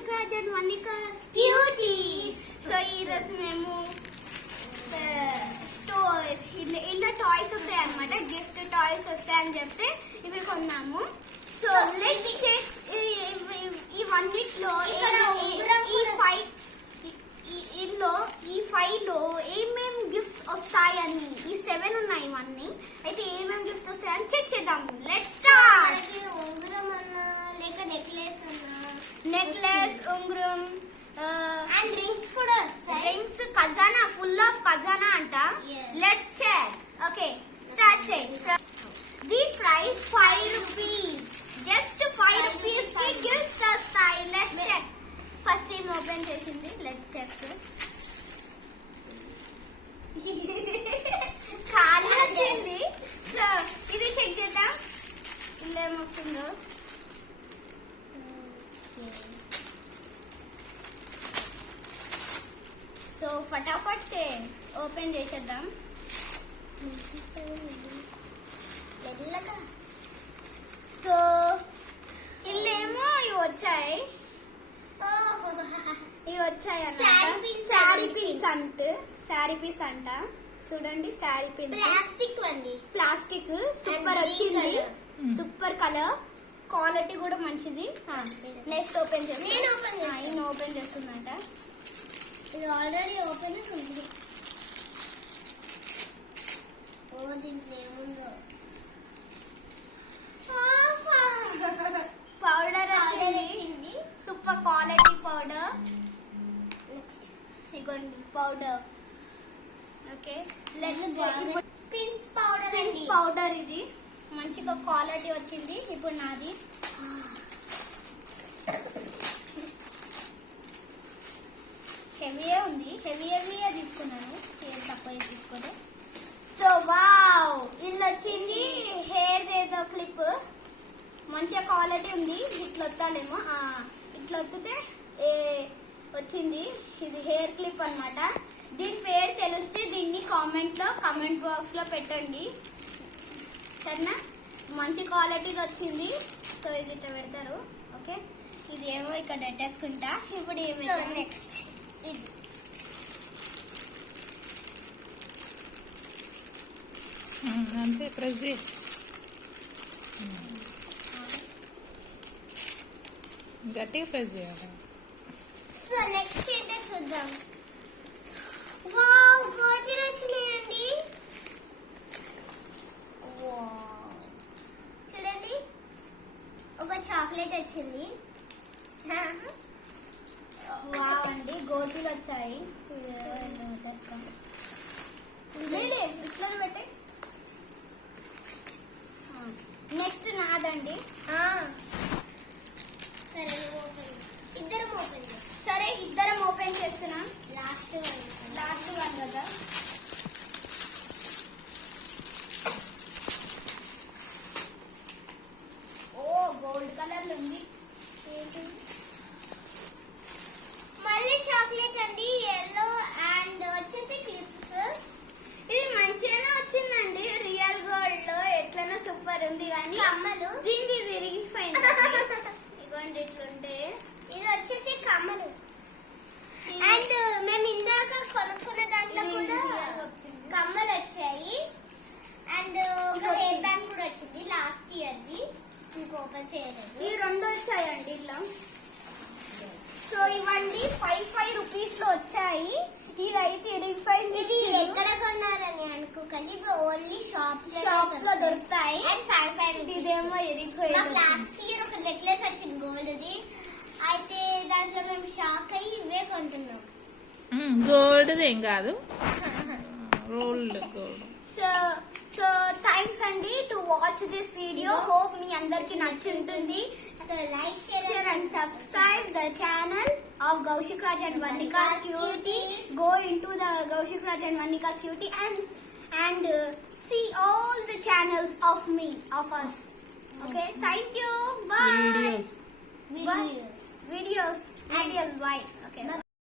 Kaushik Raj and Vannika cuties. So ఈ రోజు మేము స్టోర్ ఇలా టాయ్స్ వస్తాయి అన్నమాట, గిఫ్ట్ టాయ్స్ వస్తాయని చెప్తే ఇవి కొన్నాము. సో లెట్స్ చెక్ ఇవన్నిట్లో ఈ 5 లో ఏమేం గిఫ్ట్స్ వస్తాయని, ఈ 7 ఉన్నాయి ఇవన్నీ, అయితే ఏమేం గిఫ్ట్స్ వస్తాయని చెక్ చేద్దాం. Let's start. ఉంగరం అన్నా లేక నెక్లెస్ అన్నా, నెక్లెస్, ఉంగరం అండ్ రింగ్స్ కూడా వస్తాయి. రింగ్స్ ఖజానా, ఫుల్ ఆఫ్ ఖజానా అంట. Let's check. ఓకే స్టార్ట్ చేయి. The price 5 rupees. Just 5 rupees కి గిఫ్ట్స్ వస్తాయి. Let's check. ఫస్ట్ ఏం ఓపెన్ చేసింది, లెట్స్ చెక్. ఖాళీ వచ్చింది. సో ఇది చెక్ చేద్దాం ఇందులో ఏమొస్తుందో. సో ఫటాఫట్ ఓపెన్ చేసేద్దాం. సో ఇల్లేమో ఇవి వచ్చాయి, శారీ పీస్ అంట. చూడండి శారీ పీస్, ప్లాస్టిక్ సూపర్ వచ్చింది, సూపర్ కలర్, క్వాలిటీ కూడా మంచిది. నెక్స్ట్ ఓపెన్ చేసి నేను ఓపెన్ చేస్తుందంట. ఇది ఆల్రెడీ ఓపెన్ ఉంది. ఓ దీంట్లో ఏముందో, పౌడర్ వచ్చింది, సూపర్ క్వాలిటీ పౌడర్. నెక్స్ట్ ఇగోండి పౌడర్. ఓకే స్పిన్స్ పౌడర్, ఇది మంచిగా క్వాలిటీ వచ్చింది. ఇప్పుడు నాది హెవీయే ఉంది, హెవీయే తీసుకున్నాను, తక్కువ తీసుకోలేదు. సో వావ్, ఇల్లు వచ్చింది. హెయిర్ ఏదో క్లిప్ మంచిగా క్వాలిటీ ఉంది. ఇట్లా వస్తాలేమో, ఇట్లా వస్తే వచ్చింది. ఇది హెయిర్ క్లిప్ అన్నమాట. దీని పేరు తెలిస్తే దీన్ని కామెంట్ బాక్స్ లో పెట్టండి సరేనా. మంచి క్వాలిటీగా వచ్చింది. సో ఇది ఇట్లా పెడతారు. ఓకే ఇది ఏమో ఇక్కడ పెట్టేసుకుంటా. ఇప్పుడు ఏమైనా నెక్స్ట్ ఇది అంతే ప్రెస్ గట్టిగా ప్రెస్ చేయాలి. సో నెక్స్ట్ ఏంటో చూద్దాం. వావ్ గోల్డ్ వచ్చినాయండి. చూడండి ఒక చాక్లెట్ వచ్చింది. వావ్ అండి గోల్డ్ వచ్చాయి. ఇట్లా పెట్టి నెక్స్ట్ నాదండి. సరే ఇద్దరం ఓపెన్ చేస్తున్నాం. లాస్ట్ వన్ కదా. ఓ గోల్డ్ కలర్ లో ఉంది. మళ్ళీ చాక్లెట్ అండి, ఎల్లో అండ్ వచ్చేసి క్లిప్స్. ఇది మంచిగానే వచ్చిందండి, రియల్ గోల్డ్ లో ఎట్లనో సూపర్ ఉంది. కానీ కమ్మలు దీన్ని విరిగిపోయింది. ఇవ్వండి ఇట్లుంటే. ఇది వచ్చేసి కమ్మలు. అండ్ మేము ఇందాక కొనుక్కున్న దాంట్లో కూడా కమ్మలు వచ్చాయి. అండ్ హెయిర్ బ్యాండ్ కూడా వచ్చింది లాస్ట్ ఇయర్ ది, ఇంక ఓపెన్ చేయలేదు. ఈ 2 వచ్చాయండి ఇలా. సో ఇవ్వండి 5 rupees లో వచ్చాయి. ఇదైతే ఇది ఎక్కడ కొన్నారని అనుకోకండి, ఇది ఓన్లీ షాప్స్ లో దొరుకుతాయి. And 5 rupees. ఇదేమో ఇరిగిపోయింది. లాస్ట్ ఇయర్ ఒక నెక్లెస్ వచ్చింది గోల్డ్ది, అయితే దాంట్లో మేము షాక్ అయ్యి ఇవే కొంటున్నాం. గోల్డ్ ఏం కాదు, రోల్డ్ గోల్డ్. సో థ్యాంక్స్ అండి to watch this video. Hope మీ అందరికి నచ్చుంటుంది. So like, share and subscribe the channel of Kaushik Raj and Vannika's cutie. Go into the Koushik Raj and Vannika's Cutie and see all the channels of us. Okay, thank you. Bye. Videos. Bye. Bye. Bye.